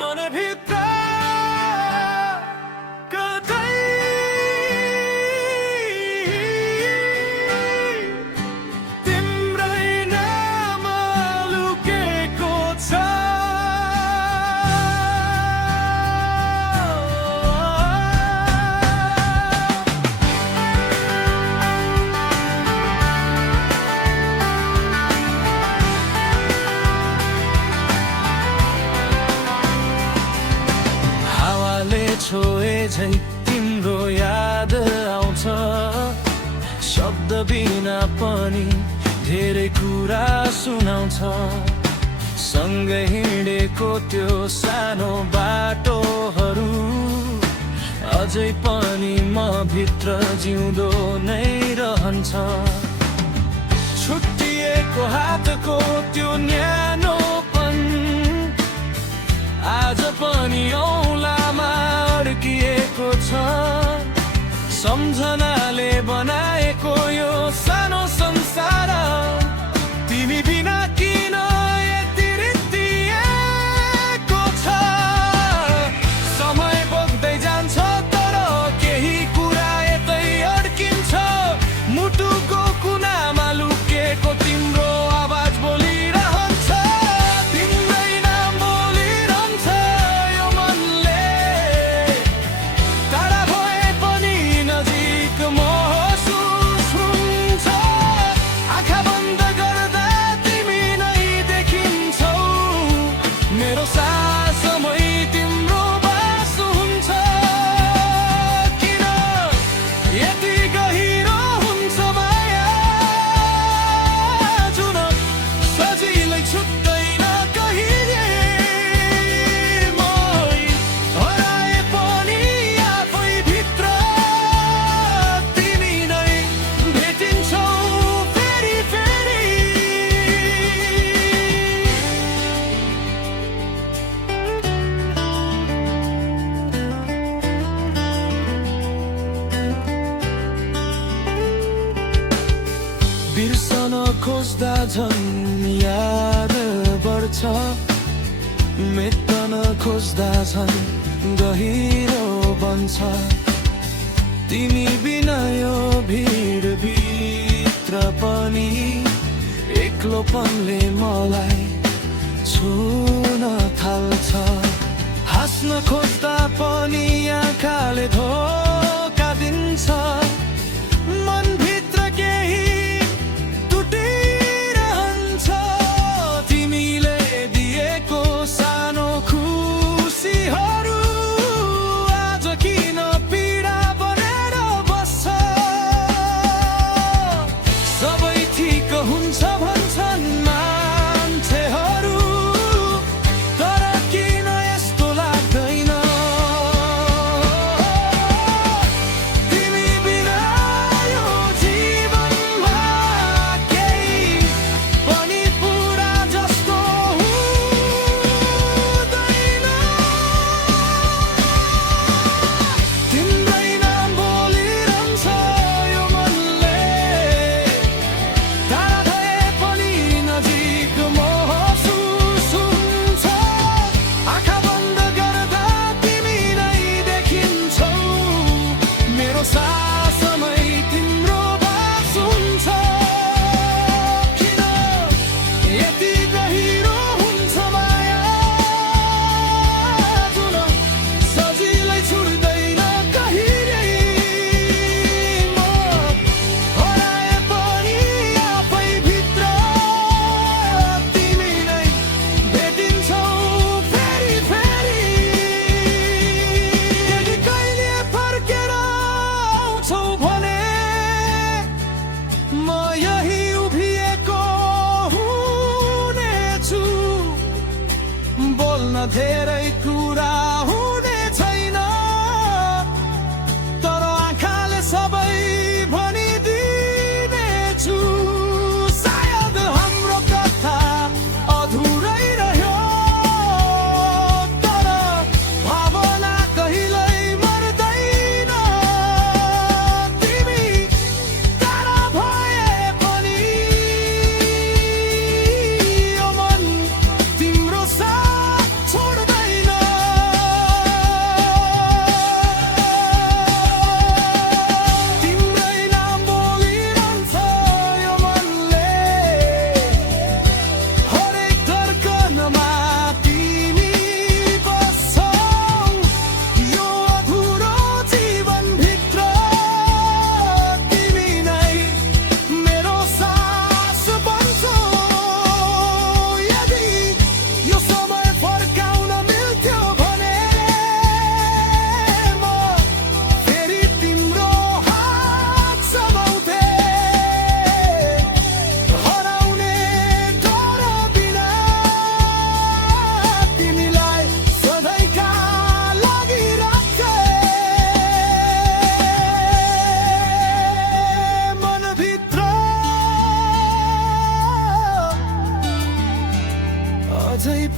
मनभित्र कतै तिम्रै नाम लुकेको छ। छोए झै तिम्रो याद आउँछ, शब्द बिना पनि धेरै कुरा सुनाउँछ। सँगै हिँडेको त्यो सानो बाटोहरू अझै पनि म भित्र जिउँदो नै रहन्छ। छुट्टिएको हातको त्यो न्यानोपन आज पनि औँलामा अड्किएको छ। सम्झनाले बनाएको यो सानो संसार तिमी बिना किन यति रित्तिएको छ। समय बग्दै जान्छ तर केही कुरा यतै अड्किन्छ। मुटुको कुनामा लुकेको तिम्रो आवाज बोलिरहन्छ। तिम्रै नाम बोलिरहन्छ यो मनले। टाढा भए पनि नजिक महसुस हुन्छ। आँखा बन्द गर्दा तिमी नै देखिन्छौ। मेरो सासमै तिम्रो बास हुन्छ। किन यति गहिरो हुन्छ माया, जुन सजिलै छुट्दैन कहिले। मै हराए पनि आफै भित्र तिमी नै भेटिन्छौ फेरि फेरि। बिर्सन खोज्दा झन् याद बढ्छ, मेट्न खोज्दा झन् गहिरो बन्छ। तिमी बिना यो भिड भित्र पनि एक्लोपनले मलाई छुन थाल्छ। हाँस्न खोज्दा पनि आँखाले धोका दिन्छ। मनभित्र केही टुटिरहन्छ। तिमीले दिएको सानो खुसीहरू आज किन पीडा बनेर बस्छ। सबै ठिक हुन्छ भन्छन् मान्छेहरू, तर किन यस्तो लाग्दैन। तिमी बिना यो जीवनमा केही पनि पुरा जस्तो हुँदैन। तिम्रै नाम बोलिरहन्छ यो मनले। टाढा भए पनि नजिक महसुस हुन्छ। आँखा बन्द गर्दा तिमी नै देखिन्छौ। मेरो सासमै तिम्रो बास हुन्छ। किन यति गहिरो हुन्छ माया, जुन सजिलै छुट्दैन कहिल्यै। म हराए पनि आफै भित्र तिमी नै भेटिन्छौ फेरि फेरि। यदि कहिले फर्केर आउँछौ भने म यही उभिएको हुनेछु। बोल्न धेरै कुरा हुने छैन, तर आँखाले सबै भनिदिनेछु। सायद हाम्रो कथा अधुरै रह्यो, तर भावना कहिल्यै मर्दैन। तिमी टाढा भए पनि यो मन तिम्रो साथ छोड्दैन।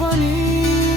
पनि